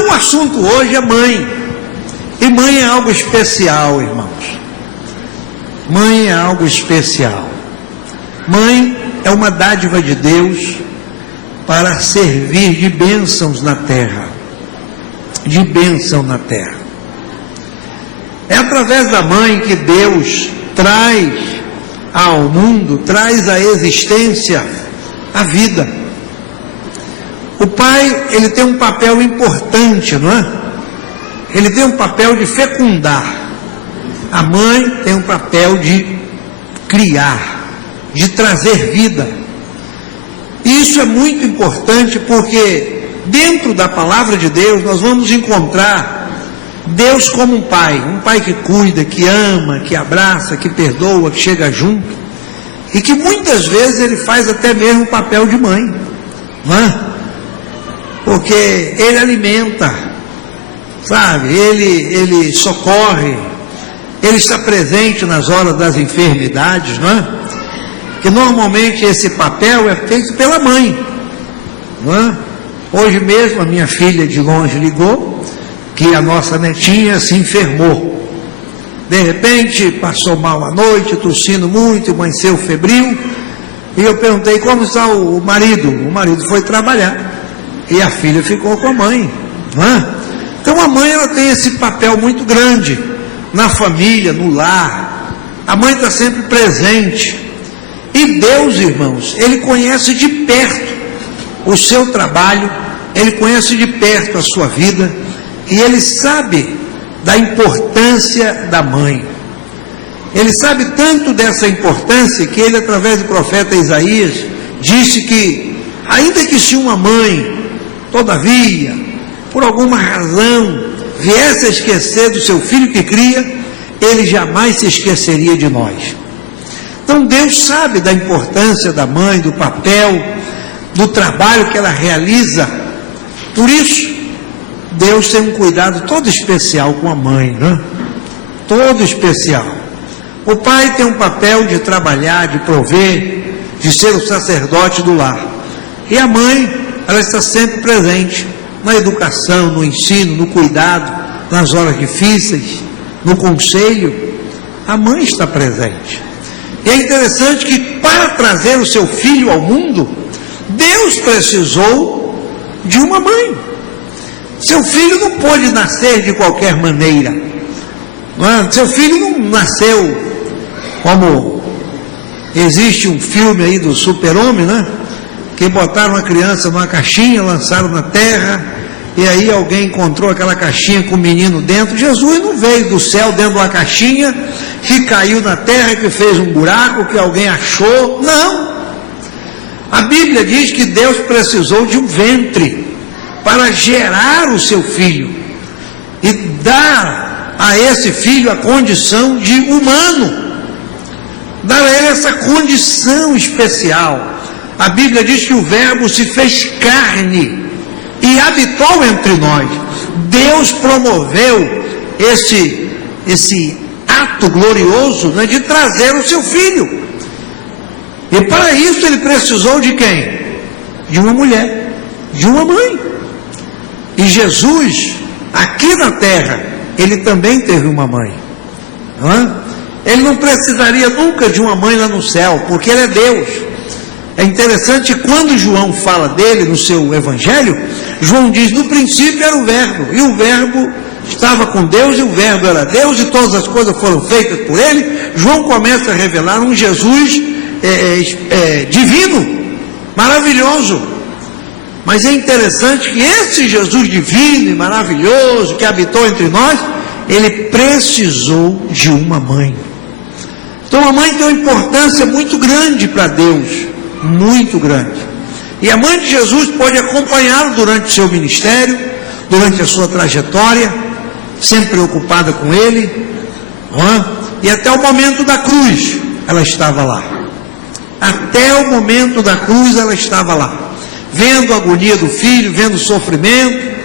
Então o assunto hoje é mãe. E mãe é algo especial, irmãos. Mãe é algo especial. Mãe é uma dádiva de Deus para servir de bênçãos na terra. De bênção na terra. É através da mãe que Deus traz ao mundo, traz à existência a vida. O pai, ele tem um papel importante, não é? Ele tem um papel de fecundar. A mãe tem um papel de criar, de trazer vida. E isso é muito importante porque dentro da palavra de Deus nós vamos encontrar Deus como um pai que cuida, que ama, que abraça, que perdoa, que chega junto, e que muitas vezes ele faz até mesmo o papel de mãe, não é? Porque ele alimenta, sabe, ele socorre, ele está presente nas horas das enfermidades, não é? Que normalmente esse papel é feito pela mãe, não é? Hoje mesmo a minha filha de longe ligou que a nossa netinha se enfermou. De repente passou mal à noite, tossindo muito, amanheceu febril, e eu perguntei como está o marido. O marido foi trabalhar e a filha ficou com a mãe, não é? Então a mãe, ela tem esse papel muito grande na família, no lar. A mãe está sempre presente. E Deus, irmãos, ele conhece de perto o seu trabalho, ele conhece de perto a sua vida, e ele sabe da importância da mãe. Ele sabe tanto dessa importância que ele, através do profeta Isaías, disse que, ainda que se uma mãe, todavia, por alguma razão, viesse a esquecer do seu filho que cria, ele jamais se esqueceria de nós. Então Deus sabe da importância da mãe, do papel, do trabalho que ela realiza. Por isso, Deus tem um cuidado todo especial com a mãe, né? Todo especial. O pai tem um papel de trabalhar, de prover, de ser o sacerdote do lar. E a mãe, ela está sempre presente na educação, no ensino, no cuidado, nas horas difíceis, no conselho. A mãe está presente. E é interessante que para trazer o seu filho ao mundo, Deus precisou de uma mãe. Seu filho não pôde nascer de qualquer maneira, não é? Seu filho não nasceu como existe um filme aí do Super-Homem, né? Que botaram a criança numa caixinha, lançaram na terra, e aí alguém encontrou aquela caixinha com o menino dentro. Jesus não veio do céu dentro de uma caixinha que caiu na terra, que fez um buraco, que alguém achou. Não. A Bíblia diz que Deus precisou de um ventre para gerar o seu filho e dar a esse filho a condição de humano, dar a ele essa condição especial. A Bíblia diz que o Verbo se fez carne e habitou entre nós. Deus promoveu esse ato glorioso, né, de trazer o seu filho. E para isso ele precisou de quem? De uma mulher, de uma mãe. E Jesus, aqui na terra, ele também teve uma mãe. Não é? Ele não precisaria nunca de uma mãe lá no céu, porque ele é Deus. É interessante, quando João fala dele no seu evangelho, João diz, no princípio era o Verbo, e o Verbo estava com Deus, e o Verbo era Deus, e todas as coisas foram feitas por ele. João começa a revelar um Jesus divino, maravilhoso. Mas é interessante que esse Jesus divino e maravilhoso que habitou entre nós, ele precisou de uma mãe. Então a mãe tem uma importância muito grande para Deus, muito grande. E a mãe de Jesus pode acompanhá-lo durante o seu ministério, durante a sua trajetória, sempre preocupada com ele, não é? E até o momento da cruz, ela estava lá. Até o momento da cruz ela estava lá, vendo a agonia do filho, vendo o sofrimento.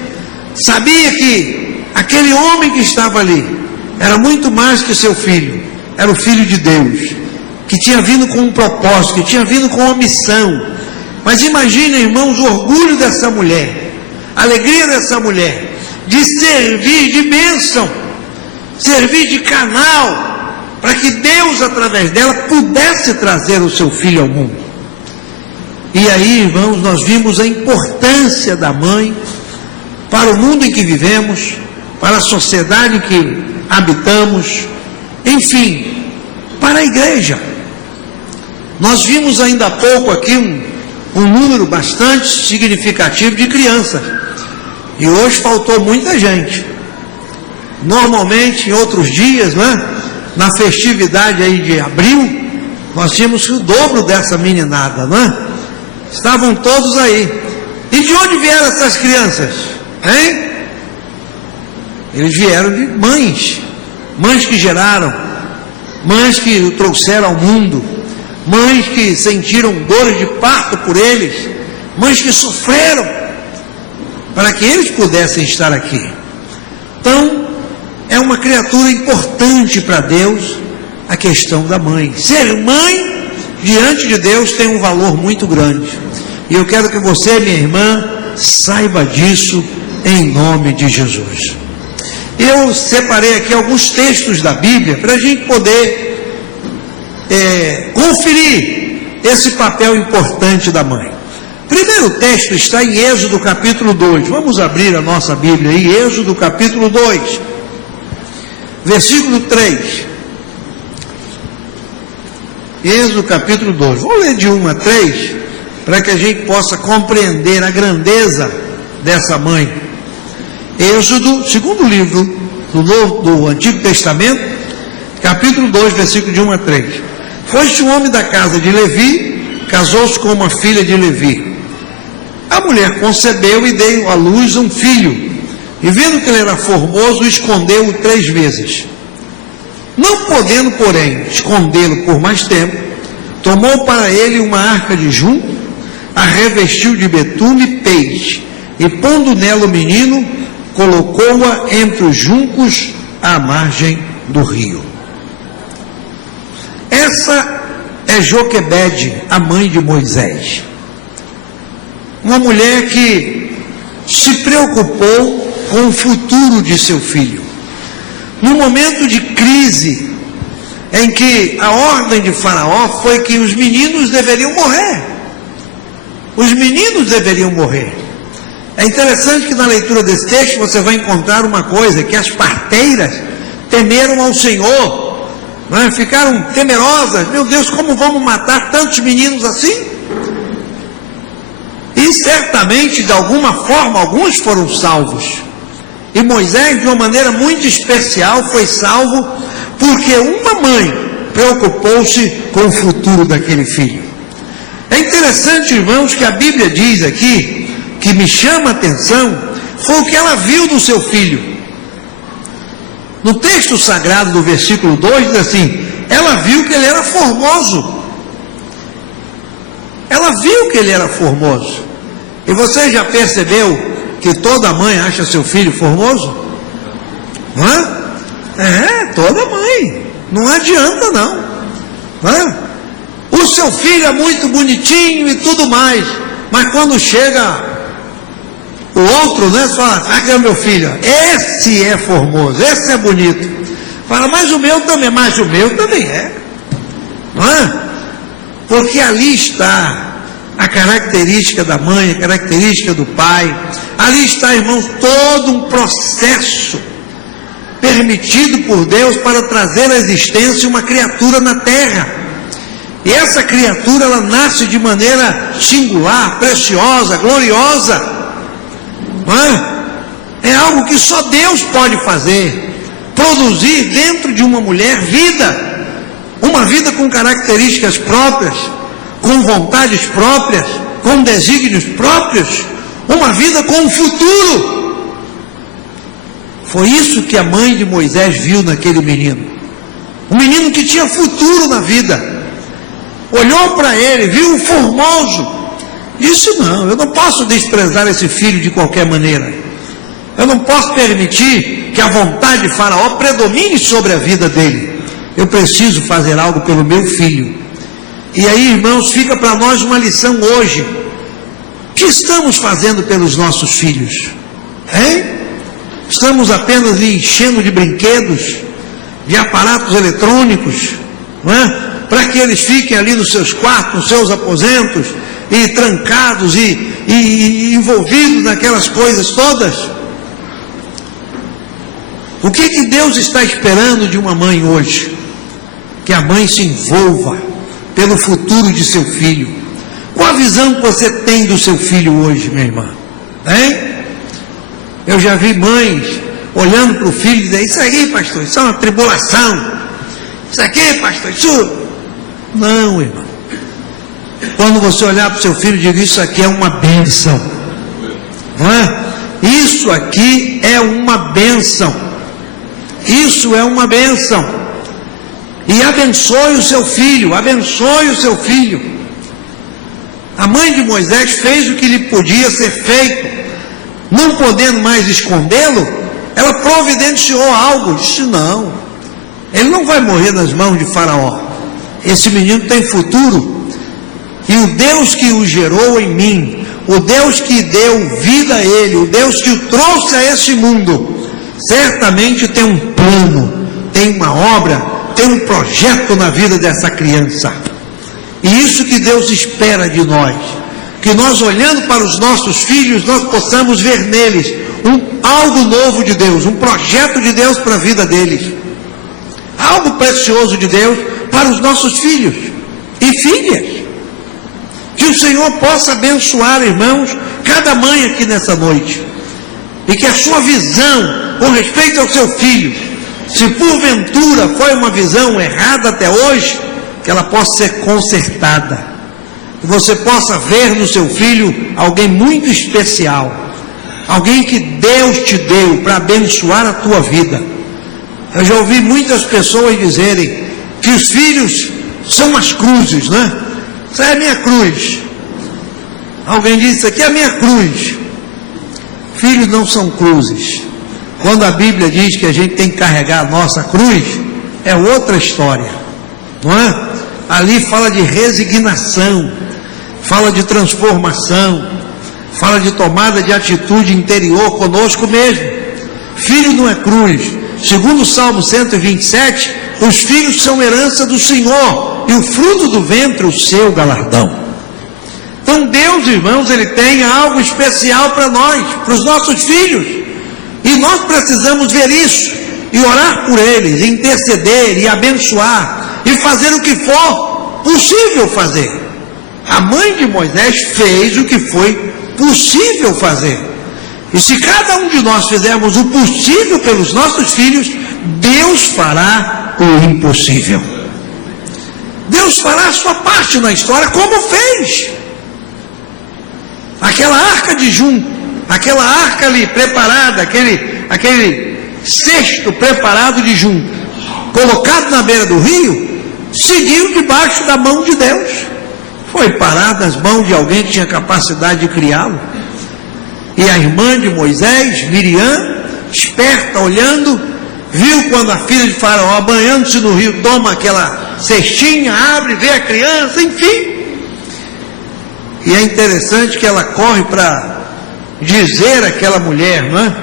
Sabia que aquele homem que estava ali era muito mais que seu filho, era o Filho de Deus, que tinha vindo com um propósito, que tinha vindo com uma missão. Mas imaginem, irmãos, o orgulho dessa mulher, a alegria dessa mulher, de servir de bênção, servir de canal, para que Deus, através dela, pudesse trazer o seu filho ao mundo. E aí, irmãos, nós vimos a importância da mãe para o mundo em que vivemos, para a sociedade em que habitamos, enfim, para a igreja. Nós vimos ainda há pouco aqui um número bastante significativo de crianças, e hoje faltou muita gente. Normalmente, em outros dias, né, na festividade aí de abril, nós tínhamos o dobro dessa meninada, né? Estavam todos aí. E de onde vieram essas crianças? Hein? Eles vieram de mães, mães que geraram, mães que o trouxeram ao mundo, mães que sentiram dores de parto por eles, mães que sofreram para que eles pudessem estar aqui. Então, é uma criatura importante para Deus a questão da mãe. Ser mãe diante de Deus tem um valor muito grande. E eu quero que você, minha irmã, saiba disso em nome de Jesus. Eu separei aqui alguns textos da Bíblia para a gente poder conferir esse papel importante da mãe. O primeiro texto está em Êxodo capítulo 2. Vamos abrir a nossa Bíblia aí, Êxodo capítulo 2, versículo 3. Êxodo capítulo 2. Vou ler de 1 a 3, para que a gente possa compreender a grandeza dessa mãe. Êxodo, segundo livro do Antigo Testamento, capítulo 2, versículo de 1 a 3. Foi-se um homem da casa de Levi, casou-se com uma filha de Levi. A mulher concebeu e deu à luz um filho, e vendo que ele era formoso, escondeu-o 3 vezes. Não podendo, porém, escondê-lo por mais tempo, tomou para ele uma arca de junco, a revestiu de betume e peixe, e pondo nela o menino, colocou-a entre os juncos à margem do rio. Essa é Joquebede, a mãe de Moisés. Uma mulher que se preocupou com o futuro de seu filho. No momento de crise, em que a ordem de Faraó foi que os meninos deveriam morrer. Os meninos deveriam morrer. É interessante que na leitura desse texto você vai encontrar uma coisa, que as parteiras temeram ao Senhor, né? Ficaram temerosas. Meu Deus, como vamos matar tantos meninos assim? E certamente, de alguma forma, alguns foram salvos. E Moisés, de uma maneira muito especial, foi salvo porque uma mãe preocupou-se com o futuro daquele filho. É interessante, irmãos, que a Bíblia diz aqui, que me chama a atenção, foi o que ela viu do seu filho. No texto sagrado do versículo 2 diz assim: ela viu que ele era formoso. Ela viu que ele era formoso. E você já percebeu que toda mãe acha seu filho formoso? Hã? É, toda mãe. Não adianta não. Hã? O seu filho é muito bonitinho e tudo mais, mas quando chega o outro, né, você fala: ah, que é o meu filho, esse é formoso, esse é bonito. Fala: mas o meu também é. Não é? Porque ali está a característica da mãe, a característica do pai. Ali está, irmãos, todo um processo permitido por Deus para trazer à existência uma criatura na terra. E essa criatura, ela nasce de maneira singular, preciosa, gloriosa. Não é? É algo que só Deus pode fazer. Produzir dentro de uma mulher vida. Uma vida com características próprias, com vontades próprias, com desígnios próprios. Uma vida com um futuro. Foi isso que a mãe de Moisés viu naquele menino. Um menino que tinha futuro na vida. Olhou para ele, viu o formoso, disse: não, eu não posso desprezar esse filho de qualquer maneira. Eu não posso permitir que a vontade de Faraó predomine sobre a vida dele. Eu preciso fazer algo pelo meu filho. E aí, irmãos, fica para nós uma lição hoje. O que estamos fazendo pelos nossos filhos? Hein? Estamos apenas lhe enchendo de brinquedos, de aparatos eletrônicos, não é? Para que eles fiquem ali nos seus quartos, nos seus aposentos, e trancados e envolvidos naquelas coisas todas. O que Deus está esperando de uma mãe hoje? Que a mãe se envolva pelo futuro de seu filho. Qual a visão que você tem do seu filho hoje, minha irmã? Hein? Eu já vi mães olhando para o filho e dizendo: isso aqui, pastor, isso é uma tribulação. Isso aqui, pastor, isso... Não, irmão. Quando você olhar para o seu filho e dizer: isso aqui é uma bênção. Não é? Isso aqui é uma bênção. Isso é uma bênção. E abençoe o seu filho, abençoe o seu filho. A mãe de Moisés fez o que lhe podia ser feito. Não podendo mais escondê-lo, ela providenciou algo. Disse: não, ele não vai morrer nas mãos de Faraó. Esse menino tem futuro. E o Deus que o gerou em mim, o Deus que deu vida a ele, o Deus que o trouxe a esse mundo, certamente tem um plano, tem uma obra, tem um projeto na vida dessa criança. E isso que Deus espera de nós, que nós, olhando para os nossos filhos, nós possamos ver neles algo novo de Deus, um projeto de Deus para a vida deles, algo precioso de Deus para os nossos filhos e filhas. Que o Senhor possa abençoar, irmãos, cada mãe aqui nessa noite, e que a sua visão com respeito ao seu filho, se porventura foi uma visão errada até hoje, que ela possa ser consertada, que você possa ver no seu filho alguém muito especial, alguém que Deus te deu para abençoar a tua vida. Eu já ouvi muitas pessoas dizerem que os filhos são as cruzes, né? Isso é a minha cruz. Alguém disse: isso aqui é a minha cruz. Filhos não são cruzes. Quando a Bíblia diz que a gente tem que carregar a nossa cruz, é outra história, não é? Ali fala de resignação, fala de transformação, fala de tomada de atitude interior conosco mesmo. Filho não é cruz. Segundo o Salmo 127, os filhos são herança do Senhor, e o fruto do ventre o seu galardão. Então Deus, irmãos, Ele tem algo especial para nós, para os nossos filhos, e nós precisamos ver isso, e orar por eles, interceder e abençoar, e fazer o que for possível fazer. A mãe de Moisés fez o que foi possível fazer, e se cada um de nós fizermos o possível pelos nossos filhos, Deus fará o impossível. Deus fará a sua parte na história, como fez. Aquela arca de junco, aquela arca ali preparada, aquele cesto preparado de junco, colocado na beira do rio, seguiu debaixo da mão de Deus. Foi parar nas mãos de alguém que tinha capacidade de criá-lo. E a irmã de Moisés, Miriam, esperta, olhando, viu quando a filha de Faraó, banhando-se no rio, toma aquela cestinha, abre, vê a criança, enfim. E é interessante que ela corre para dizer àquela mulher, não é?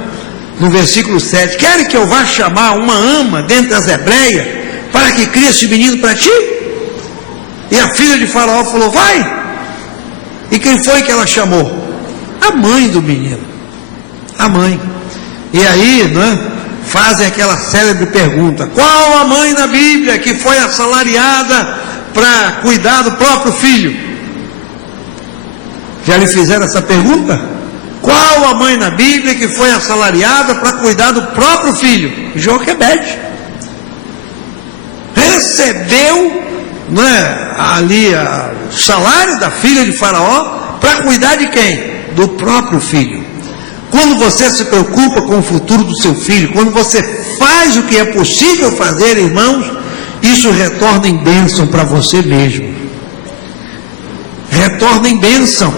No versículo 7, quer que eu vá chamar uma ama dentre as hebreias, para que crie esse menino para ti? E a filha de Faraó falou: vai. E quem foi que ela chamou? A mãe do menino. A mãe. E aí, não é? Fazem aquela célebre pergunta: qual a mãe na Bíblia que foi assalariada para cuidar do próprio filho? Já lhe fizeram essa pergunta? Qual a mãe na Bíblia que foi assalariada para cuidar do próprio filho? Joquebede. Recebeu, não é, ali o salário da filha de Faraó para cuidar de quem? Do próprio filho. Quando você se preocupa com o futuro do seu filho, quando você faz o que é possível fazer, irmãos, isso retorna em bênção para você mesmo. Retorna em bênção.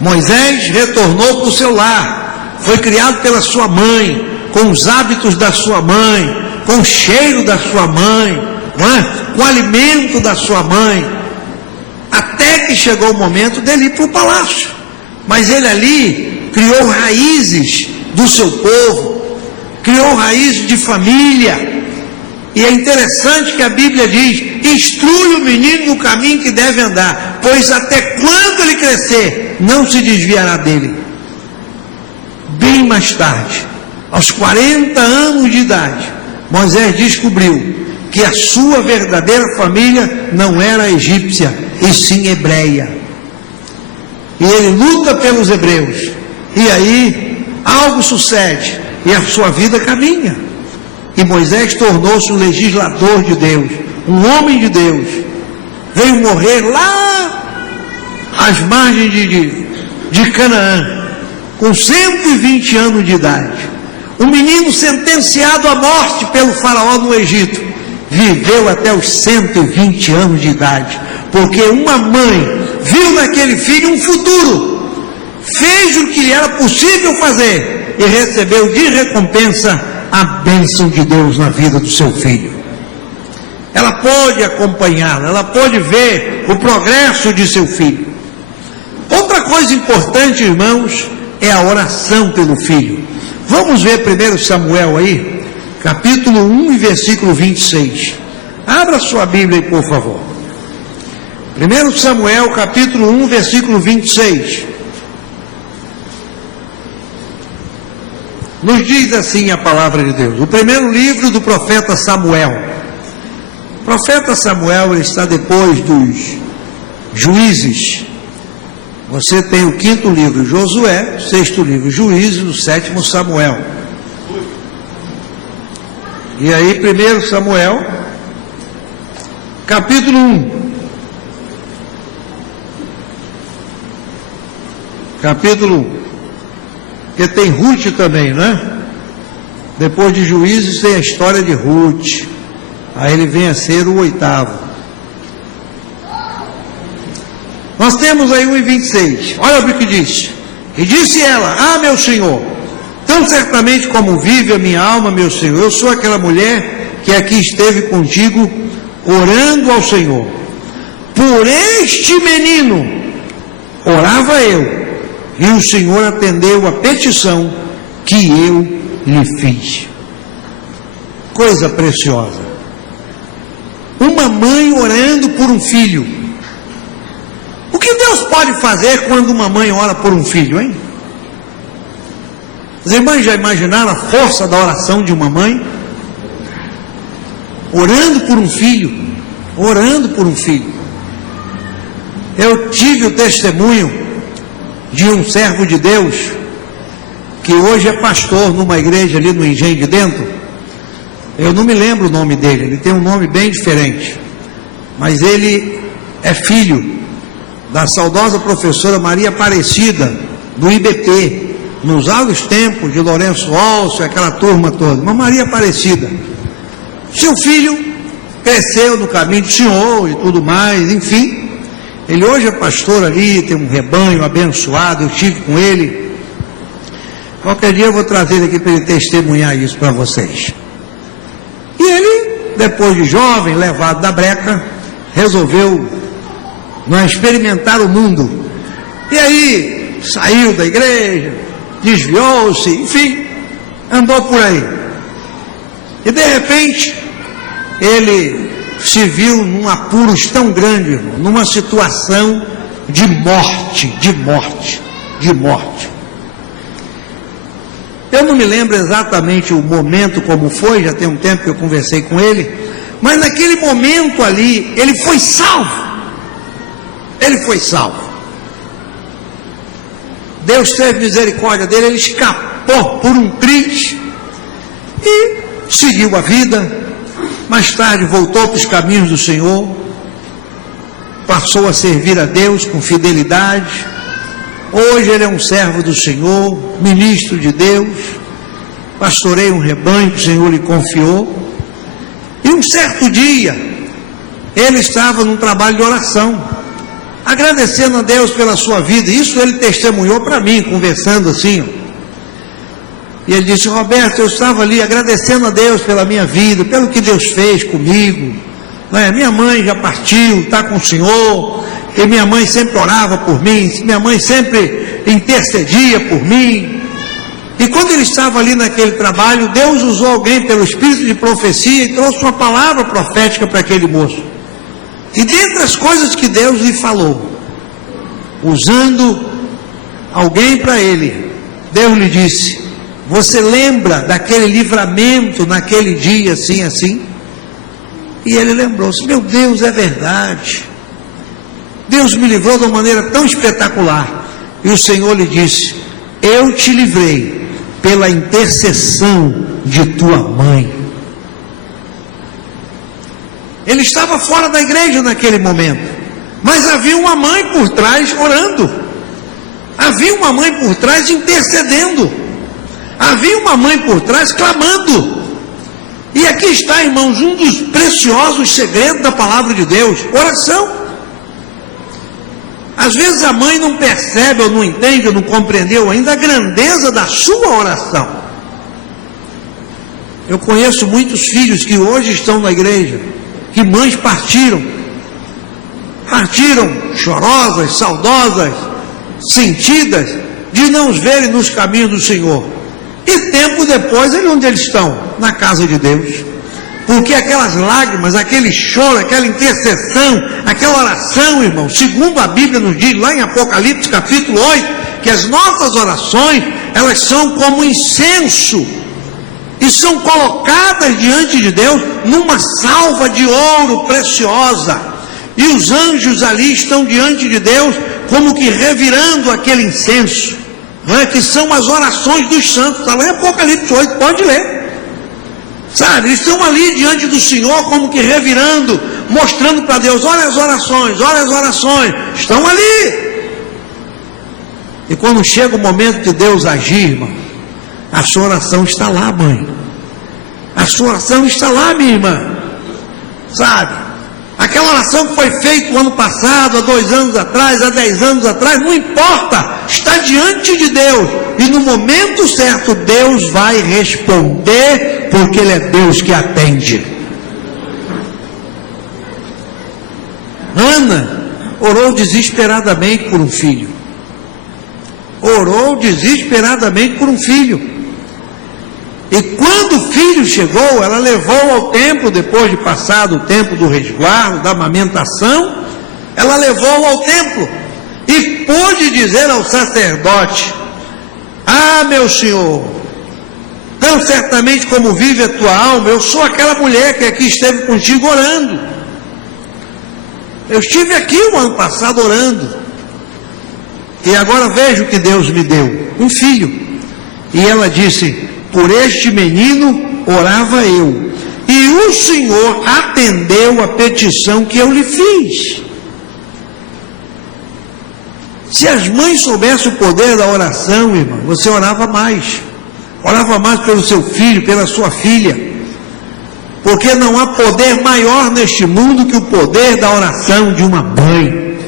Moisés retornou para o seu lar, foi criado pela sua mãe, com os hábitos da sua mãe, com o cheiro da sua mãe, não é? Com o alimento da sua mãe, até que chegou o momento dele ir para o palácio. Mas ele ali criou raízes do seu povo, criou raízes de família. E é interessante que a Bíblia diz: instrui o menino no caminho que deve andar, pois até quando ele crescer, não se desviará dele. Bem mais tarde, aos 40 anos de idade, Moisés descobriu que a sua verdadeira família não era egípcia, e sim hebreia. E ele luta pelos hebreus, e aí algo sucede, e a sua vida caminha. E Moisés tornou-se um legislador de Deus, um homem de Deus. Veio morrer lá às margens de Canaã, com 120 anos de idade. Um menino sentenciado à morte pelo faraó no Egito, viveu até os 120 anos de idade, porque uma mãe viu naquele filho um futuro, fez o que era possível fazer e recebeu de recompensa a bênção de Deus na vida do seu filho. Ela pôde acompanhá-lo, ela pôde ver o progresso de seu filho. Outra coisa importante, irmãos, é a oração pelo filho. Vamos ver 1 Samuel aí, capítulo 1 e versículo 26. Abra sua Bíblia aí, por favor. 1 Samuel, capítulo 1, versículo 26. Nos diz assim a palavra de Deus. O primeiro livro do profeta Samuel. O profeta Samuel, ele está depois dos juízes. Você tem o 5º livro, Josué, o 6º livro, Juízes, o 7º, Samuel. E aí, 1 Samuel, capítulo 1. Capítulo 1. Porque tem Ruth também, né? Depois de Juízes tem a história de Ruth. Aí ele vem a ser o 8º. Nós temos aí 1:26. Olha o que diz. E disse ela: ah, meu Senhor, tão certamente como vive a minha alma, meu Senhor, eu sou aquela mulher que aqui esteve contigo, orando ao Senhor. Por este menino orava eu, e o Senhor atendeu a petição que eu lhe fiz. Coisa preciosa. Uma mãe orando por um filho. O que Deus pode fazer quando uma mãe ora por um filho, hein? As irmãs já imaginaram a força da oração de uma mãe? Orando por um filho. Orando por um filho. Eu tive o testemunho de um servo de Deus, que hoje é pastor numa igreja ali no Engenho de Dentro. Eu não me lembro o nome dele, ele tem um nome bem diferente, mas ele é filho da saudosa professora Maria Aparecida, do IBP, nos áureos tempos de Lourenço Olso, aquela turma toda, uma Maria Aparecida. Seu filho cresceu no caminho do Senhor e tudo mais, enfim. Ele hoje é pastor ali, tem um rebanho abençoado, eu estive com ele. Qualquer dia eu vou trazer ele aqui para ele testemunhar isso para vocês. E ele, depois de jovem, levado da breca, resolveu experimentar o mundo. E aí, saiu da igreja, desviou-se, enfim, andou por aí. E de repente, ele se viu num apuros tão grande, irmão, numa situação de morte. Eu não me lembro exatamente o momento como foi, já tem um tempo que eu conversei com ele, mas naquele momento ali, ele foi salvo. Deus teve misericórdia dele, ele escapou por um triz e seguiu a vida. Mais tarde voltou para os caminhos do Senhor, passou a servir a Deus com fidelidade. Hoje ele é um servo do Senhor, ministro de Deus, pastoreia um rebanho que o Senhor lhe confiou. E um certo dia, ele estava num trabalho de oração, agradecendo a Deus pela sua vida. Isso ele testemunhou para mim, conversando assim, e ele disse: Roberto, eu estava ali agradecendo a Deus pela minha vida, pelo que Deus fez comigo, minha mãe já partiu, está com o Senhor, e minha mãe sempre orava por mim, minha mãe sempre intercedia por mim. E quando ele estava ali naquele trabalho, Deus usou alguém pelo espírito de profecia e trouxe uma palavra profética para aquele moço. E dentre as coisas que Deus lhe falou, usando alguém para ele, Deus lhe disse: você lembra daquele livramento naquele dia assim, assim? E ele lembrou-se: meu Deus, é verdade. Deus me livrou de uma maneira tão espetacular. E o Senhor lhe disse: eu te livrei pela intercessão de tua mãe. Ele estava fora da igreja naquele momento, mas havia uma mãe por trás orando, havia uma mãe por trás intercedendo, havia uma mãe por trás clamando. E aqui está, irmãos, um dos preciosos segredos da palavra de Deus: oração. Às vezes a mãe não percebe, ou não entende, ou não compreendeu ainda a grandeza da sua oração. Eu conheço muitos filhos que hoje estão na igreja, que mães partiram chorosas, saudosas, sentidas, de não os verem nos caminhos do Senhor. E tempo depois, onde eles estão? Na casa de Deus. Porque aquelas lágrimas, aquele choro, aquela intercessão, aquela oração, irmão, segundo a Bíblia nos diz lá em Apocalipse capítulo 8, que as nossas orações, elas são como incenso, e são colocadas diante de Deus numa salva de ouro preciosa, e os anjos ali estão diante de Deus como que revirando aquele incenso, não é? Que são as orações dos santos. Está lá em Apocalipse 8, pode ler, sabe? Eles estão ali diante do Senhor como que revirando, mostrando para Deus: olha as orações, estão ali. E quando chega o momento de Deus agir, irmão, a sua oração está lá, mãe. A sua oração está lá, minha irmã. Sabe? Aquela oração que foi feita o ano passado, há 2 anos atrás, há 10 anos atrás, não importa. Está diante de Deus. E no momento certo, Deus vai responder, porque Ele é Deus que atende. Ana orou desesperadamente por um filho. Orou desesperadamente por um filho. E quando o filho chegou, ela levou ao templo, depois de passado o tempo do resguardo, da amamentação, ela levou ao templo e pôde dizer ao sacerdote: ah, meu senhor, tão certamente como vive a tua alma, eu sou aquela mulher que aqui esteve contigo orando. Eu estive aqui o ano passado orando, e agora vejo que Deus me deu um filho. E ela disse: por este menino orava eu, e o Senhor atendeu a petição que eu lhe fiz. Se as mães soubessem o poder da oração, irmão, você orava mais pelo seu filho, pela sua filha, porque não há poder maior neste mundo que o poder da oração de uma mãe.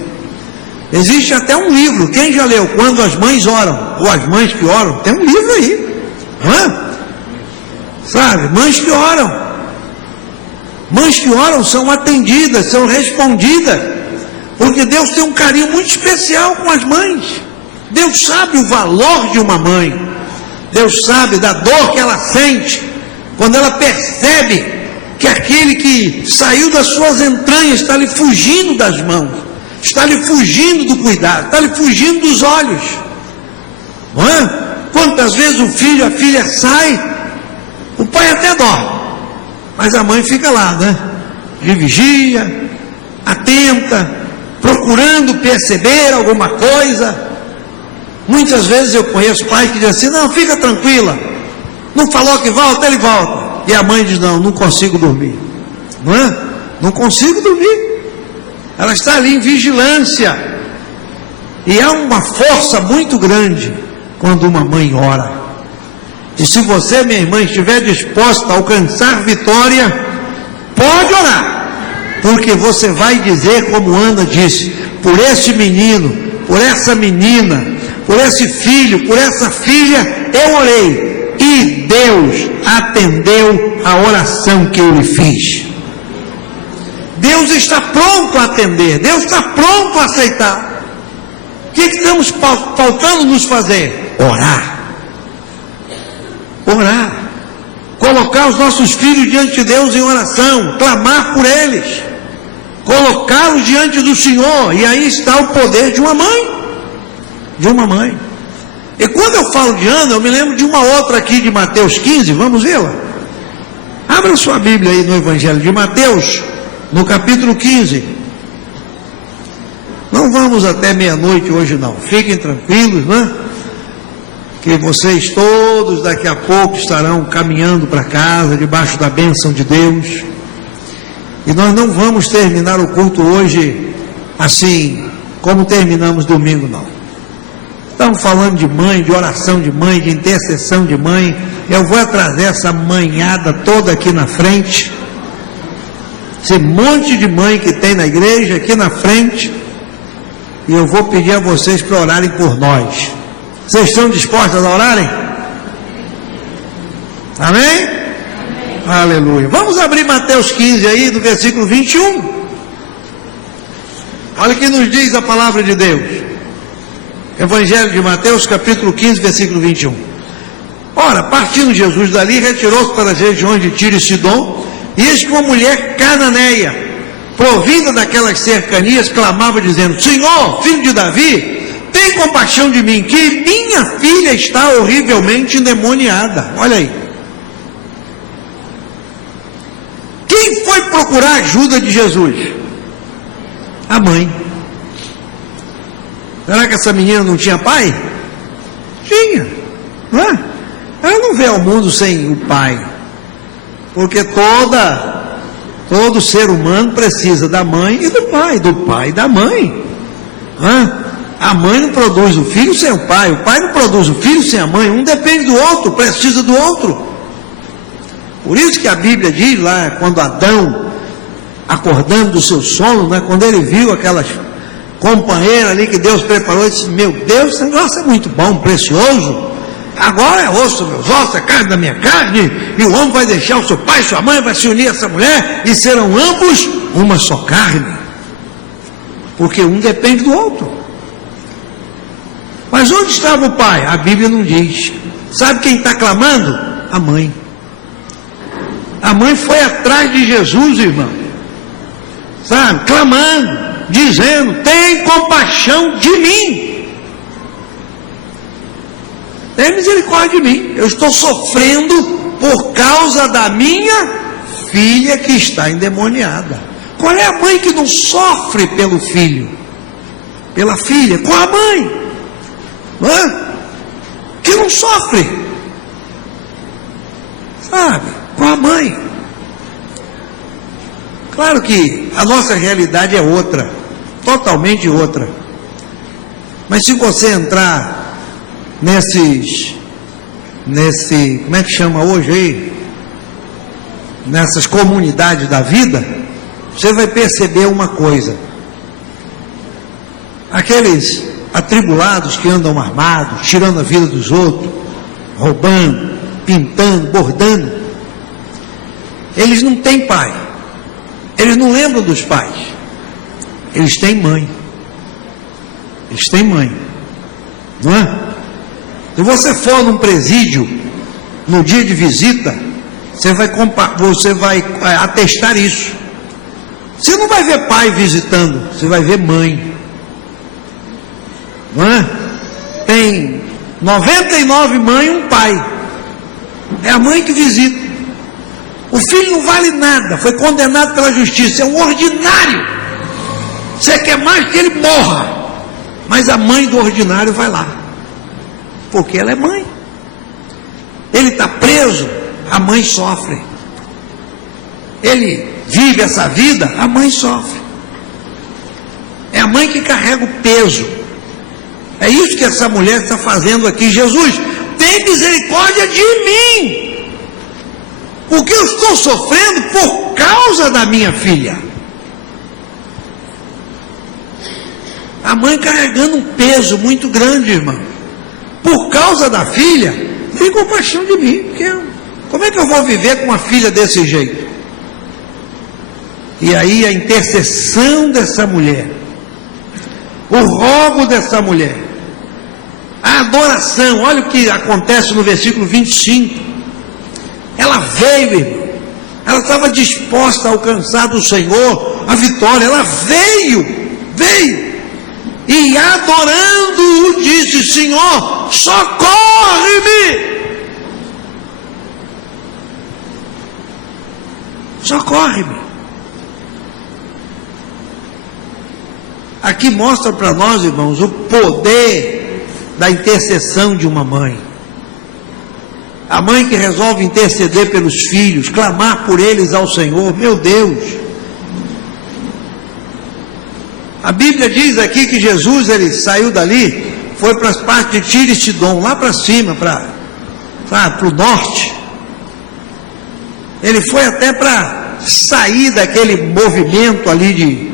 Existe até um livro, quem já leu? Quando as mães oram, ou as mães que oram, tem um livro aí. Sabe, mães que oram são atendidas, são respondidas, porque Deus tem um carinho muito especial com as mães. Deus sabe o valor de uma mãe, Deus sabe da dor que ela sente quando ela percebe que aquele que saiu das suas entranhas está lhe fugindo das mãos, está lhe fugindo do cuidado, está lhe fugindo dos olhos, não é? Quantas vezes o filho, a filha sai, o pai até dorme, mas a mãe fica lá, né? De vigia, atenta, procurando perceber alguma coisa. Muitas vezes eu conheço pais que dizem assim: não, fica tranquila, não falou que volta, ele volta. E a mãe diz: não consigo dormir, não é? Não consigo dormir. Ela está ali em vigilância. E há uma força muito grande quando uma mãe ora. E se você, minha irmã, estiver disposta a alcançar vitória, pode orar, porque você vai dizer como Ana disse: por esse menino, por essa menina, por esse filho, por essa filha, eu orei, e Deus atendeu a oração que eu lhe fiz. Deus está pronto a atender, Deus está pronto a aceitar. que estamos faltando nos fazer? Orar. Orar. Colocar os nossos filhos diante de Deus em oração, clamar por eles, colocá-los diante do Senhor, e aí está o poder de uma mãe. De uma mãe. E quando eu falo de Ana, eu me lembro de uma outra aqui de Mateus 15, vamos vê-la? Abra sua Bíblia aí no Evangelho de Mateus, no capítulo 15. Não vamos até meia-noite hoje não, fiquem tranquilos, né? Que vocês todos daqui a pouco estarão caminhando para casa, debaixo da bênção de Deus. E nós não vamos terminar o culto hoje assim, como terminamos domingo não. Estamos falando de mãe, de oração de mãe, de intercessão de mãe. Eu vou trazer essa manhada toda aqui na frente, esse monte de mãe que tem na igreja aqui na frente, e eu vou pedir a vocês para orarem por nós. Vocês estão dispostos a orarem? Amém? Amém? Aleluia. Vamos abrir Mateus 15 aí, do versículo 21. Olha o que nos diz a palavra de Deus. Evangelho de Mateus, capítulo 15, versículo 21. Ora, partindo Jesus dali, retirou-se para as regiões de Tiro e Sidom, e eis que uma mulher cananeia, provinda daquelas cercanias, clamava dizendo: Senhor, filho de Davi, tem compaixão de mim, que minha filha está horrivelmente endemoniada. Olha aí. Quem foi procurar a ajuda de Jesus? A mãe. Será que essa menina não tinha pai? Tinha, não é? Ela não veio ao mundo sem o pai, porque todo ser humano precisa da mãe e do pai e da mãe. A mãe não produz o filho sem o pai não produz o filho sem a mãe, um depende do outro, precisa do outro. Por isso que a Bíblia diz lá, quando Adão, acordando do seu sono, né, quando ele viu aquelas companheira ali que Deus preparou, disse: meu Deus, esse negócio é muito bom, precioso, agora é osso dos meus ossos, é carne da minha carne, e o homem vai deixar o seu pai e sua mãe, vai se unir a essa mulher, e serão ambos uma só carne, porque um depende do outro. Mas onde estava o pai? A Bíblia não diz. Sabe quem está clamando? A mãe. A mãe foi atrás de Jesus, irmão, sabe, clamando, dizendo: tem compaixão de mim, tem misericórdia de mim, eu estou sofrendo por causa da minha filha que está endemoniada. Qual é a mãe que não sofre pelo filho, pela filha? Com a mãe, não é? Que não sofre, sabe, com a mãe. Claro que a nossa realidade é outra, totalmente outra. Mas se você entrar como é que chama hoje aí? Nessas comunidades da vida, você vai perceber uma coisa. Aqueles atribulados que andam armados, tirando a vida dos outros, roubando, pintando, bordando, eles não têm pai. Eles não lembram dos pais. Eles têm mãe. Eles têm mãe. Não é? Se você for num presídio, no dia de visita, você vai atestar isso. Você não vai ver pai visitando, você vai ver mãe. Não é? Tem 99 mães e um pai. É a mãe que visita. O filho não vale nada, foi condenado pela justiça, é um ordinário. Você quer mais que ele morra, mas a mãe do ordinário vai lá, porque ela é mãe. Ele está preso, a mãe sofre. Ele vive essa vida, a mãe sofre. É a mãe que carrega o peso. É isso que essa mulher está fazendo aqui. Jesus, tem misericórdia de mim, porque eu estou sofrendo por causa da minha filha. A mãe carregando um peso muito grande, irmão, por causa da filha. Tem compaixão de mim, porque como é que eu vou viver com uma filha desse jeito? E aí a intercessão dessa mulher o rogo dessa mulher, a adoração. Olha o que acontece no versículo 25. Ela veio, irmão, ela estava disposta a alcançar do Senhor a vitória. Ela veio, e adorando-o disse: Senhor, socorre-me. Socorre-me. Aqui mostra para nós, irmãos, o poder da intercessão de uma mãe. A mãe que resolve interceder pelos filhos, clamar por eles ao Senhor. Meu Deus! A Bíblia diz aqui que Jesus, ele saiu dali, foi para as partes de Tiro e Sidom, lá para cima, para o norte. Ele foi até para sair daquele movimento ali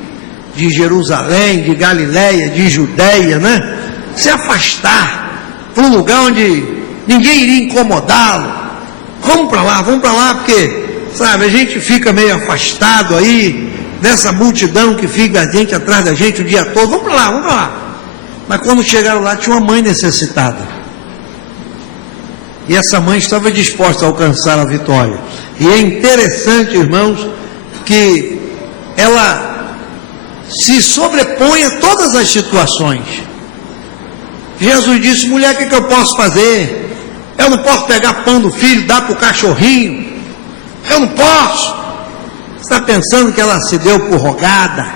de Jerusalém, de Galiléia, de Judéia, né? Se afastar para um lugar onde ninguém iria incomodá-lo. Vamos para lá, porque, sabe, a gente fica meio afastado aí dessa multidão que fica a gente atrás da gente o dia todo. Vamos para lá. Mas quando chegaram lá, tinha uma mãe necessitada. E essa mãe estava disposta a alcançar a vitória. E é interessante, irmãos, que ela se sobrepõe a todas as situações. Jesus disse: mulher, o que eu posso fazer? Eu não posso pegar pão do filho, dar para o cachorrinho. Eu não posso. Você está pensando que ela se deu por rogada,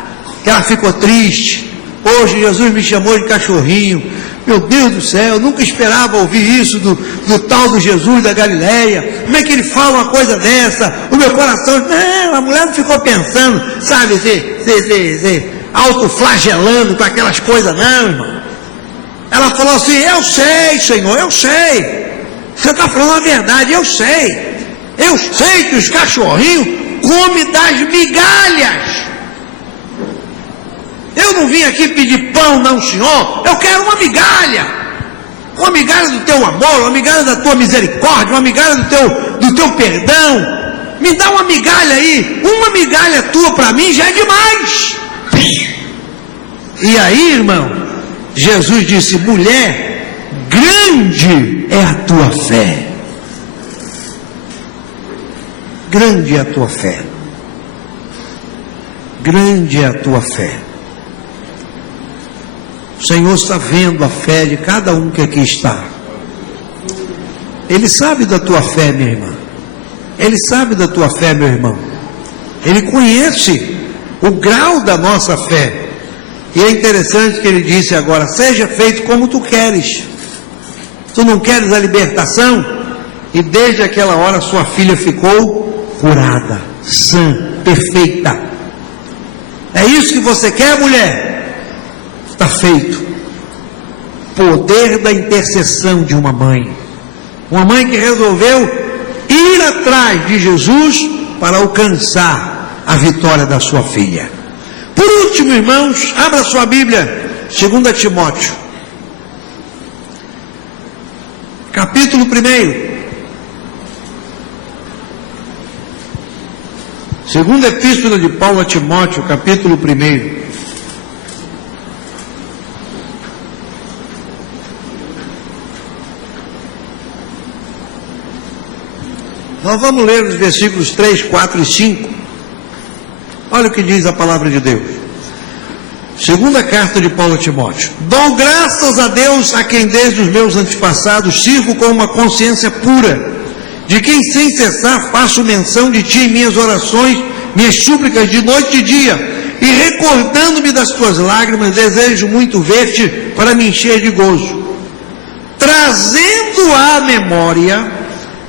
que ela ficou triste? Hoje Jesus me chamou de cachorrinho. Meu Deus do céu, eu nunca esperava ouvir isso do tal do Jesus da Galiléia. Como é que ele fala uma coisa dessa? O meu coração, não, a mulher não ficou pensando, sabe, se autoflagelando com aquelas coisas, não, irmão. Ela falou assim: eu sei, Senhor, eu sei. Você está falando a verdade, eu sei. Eu sei que os cachorrinhos comem das migalhas. Eu não vim aqui pedir pão, não, Senhor. Eu quero uma migalha do teu amor, uma migalha da tua misericórdia, uma migalha do teu perdão. Me dá uma migalha aí. Uma migalha tua para mim já é demais. E aí, irmão, Jesus disse: mulher, grande é a tua fé. Grande é a tua fé. Grande é a tua fé. O Senhor está vendo a fé de cada um que aqui está. Ele sabe da tua fé, minha irmã. Ele sabe da tua fé, meu irmão. Ele conhece o grau da nossa fé. E é interessante que ele disse agora: seja feito como tu queres. Tu não queres a libertação? E desde aquela hora sua filha ficou curada, sã, perfeita. É isso que você quer, mulher? Está feito. Poder da intercessão de uma mãe que resolveu ir atrás de Jesus para alcançar a vitória da sua filha. Por último, irmãos, abra sua Bíblia, 2 Timóteo, capítulo 1. Segunda Epístola de Paulo a Timóteo, capítulo 1. Nós vamos ler os versículos 3, 4 e 5. Olha o que diz a palavra de Deus. Segunda carta de Paulo a Timóteo. Dou graças a Deus, a quem desde os meus antepassados sirvo com uma consciência pura, de quem sem cessar faço menção de ti em minhas orações, minhas súplicas de noite e dia, e recordando-me das tuas lágrimas, desejo muito ver-te para me encher de gozo, trazendo à memória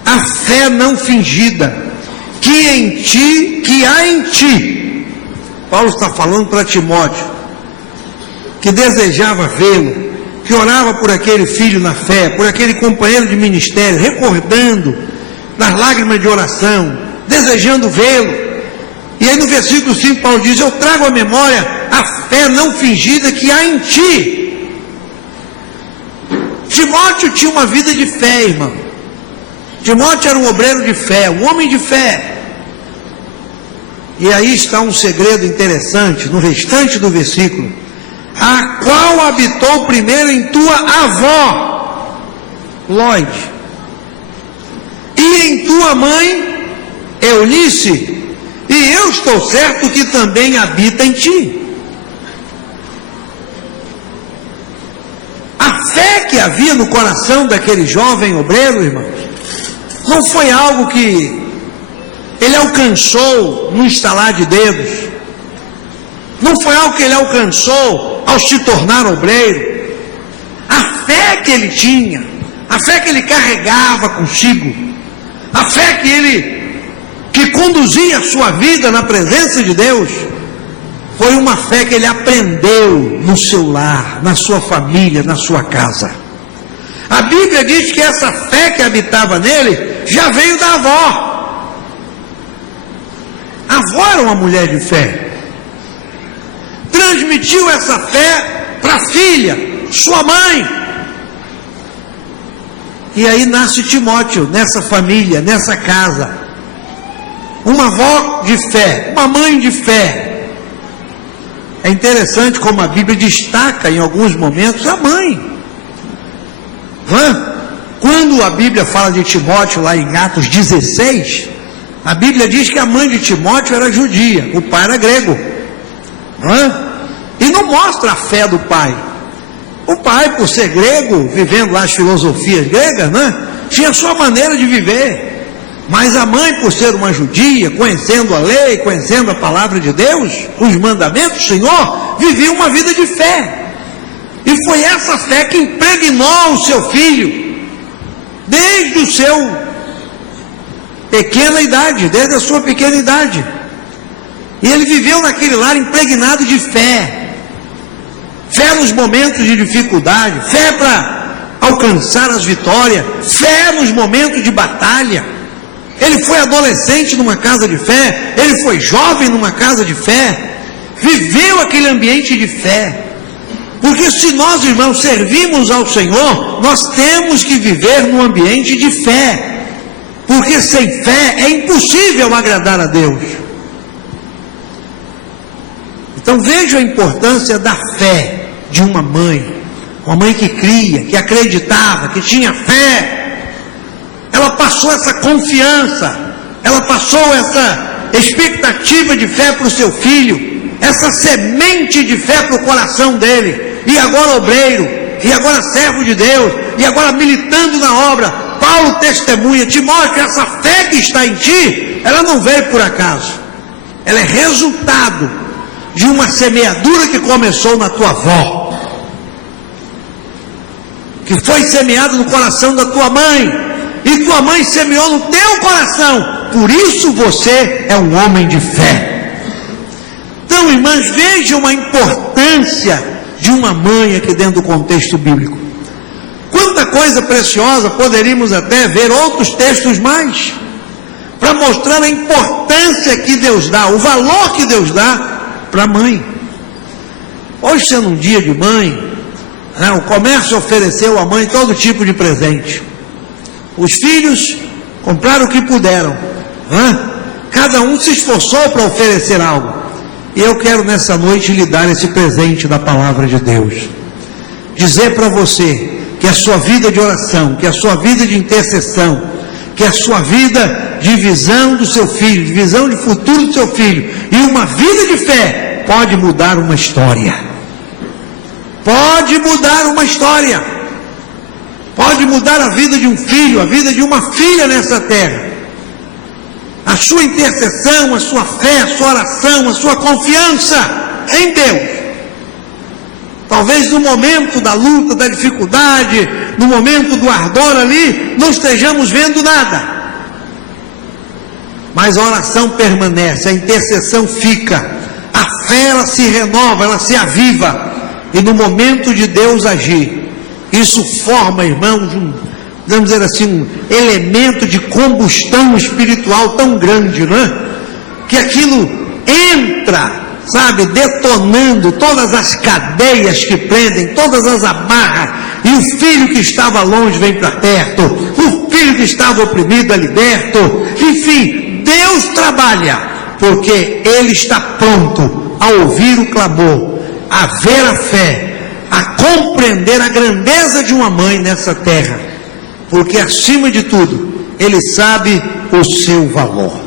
a fé não fingida, que há em ti. Paulo está falando para Timóteo, que desejava vê-lo, que orava por aquele filho na fé, por aquele companheiro de ministério, recordando das lágrimas de oração, desejando vê-lo. E aí no versículo 5 Paulo diz: eu trago à memória a fé não fingida que há em ti. Timóteo tinha uma vida de fé, irmão. Timóteo era um obreiro de fé, um homem de fé. E aí está um segredo interessante no restante do versículo: a qual habitou primeiro em tua avó, Lloyd, e em tua mãe, Eunice, e eu estou certo que também habita em ti. A fé que havia no coração daquele jovem obreiro, irmãos, não foi algo que ele alcançou no estalar de dedos, não foi algo que ele alcançou ao se tornar obreiro. A fé que ele tinha, a fé que ele carregava consigo, a fé que conduzia a sua vida na presença de Deus, foi uma fé que ele aprendeu no seu lar, na sua família, na sua casa. A Bíblia diz que essa fé que habitava nele já veio da avó. A avó era uma mulher de fé. Transmitiu essa fé para a filha, sua mãe. E aí nasce Timóteo, nessa família, nessa casa. Uma avó de fé, uma mãe de fé. É interessante como a Bíblia destaca em alguns momentos a mãe. Quando a Bíblia fala de Timóteo lá em Atos 16, a Bíblia diz que a mãe de Timóteo era judia, o pai era grego. E não mostra a fé do pai. O pai, por ser grego, vivendo lá as filosofias gregas, tinha a sua maneira de viver. Mas a mãe, por ser uma judia, conhecendo a lei, conhecendo a palavra de Deus, os mandamentos do Senhor, vivia uma vida de fé. E foi essa fé que impregnou o seu filho, desde o seu pequena idade, desde a sua pequena idade. E ele viveu naquele lar impregnado de fé. Fé nos momentos de dificuldade, fé para alcançar as vitórias, fé nos momentos de batalha. Ele foi adolescente numa casa de fé, ele foi jovem numa casa de fé, viveu aquele ambiente de fé. Porque se nós, irmãos, servimos ao Senhor, nós temos que viver num ambiente de fé. Porque sem fé é impossível agradar a Deus. Então veja a importância da fé de uma mãe que cria, que acreditava, que tinha fé. Ela passou essa confiança, ela passou essa expectativa de fé para o seu filho, essa semente de fé para o coração dele. E agora obreiro, e agora servo de Deus, e agora militando na obra. Paulo testemunha: Timóteo, essa fé que está em ti, ela não veio por acaso, ela é resultado de uma semeadura que começou na tua avó, que foi semeada no coração da tua mãe, e tua mãe semeou no teu coração. Por isso você é um homem de fé. Então, irmãs, vejam a importância de uma mãe aqui dentro do contexto bíblico. Quanta coisa preciosa, poderíamos até ver outros textos mais, para mostrar a importância que Deus dá, o valor que Deus dá para a mãe. Hoje, sendo um dia de mãe, o comércio ofereceu à mãe todo tipo de presente. Os filhos compraram o que puderam, cada um se esforçou para oferecer algo. E eu quero nessa noite lhe dar esse presente da palavra de Deus, dizer para você que a sua vida de oração, que a sua vida de intercessão, que a sua vida de visão do seu filho, de visão de futuro do seu filho, e uma vida de fé, pode mudar uma história. Pode mudar uma história. Pode mudar a vida de um filho, a vida de uma filha nessa terra. A sua intercessão, a sua fé, a sua oração, a sua confiança em Deus. Talvez no momento da luta, da dificuldade, no momento do ardor ali, não estejamos vendo nada. Mas a oração permanece, a intercessão fica, a fé ela se renova, ela se aviva. E no momento de Deus agir, isso forma, irmãos, vamos dizer assim, um elemento de combustão espiritual tão grande, não é? Que aquilo entra, sabe, detonando todas as cadeias que prendem, todas as amarras, e o filho que estava longe vem para perto, o filho que estava oprimido é liberto. Enfim, Deus trabalha, porque Ele está pronto a ouvir o clamor, a ver a fé, a compreender a grandeza de uma mãe nessa terra, porque acima de tudo, ele sabe o seu valor.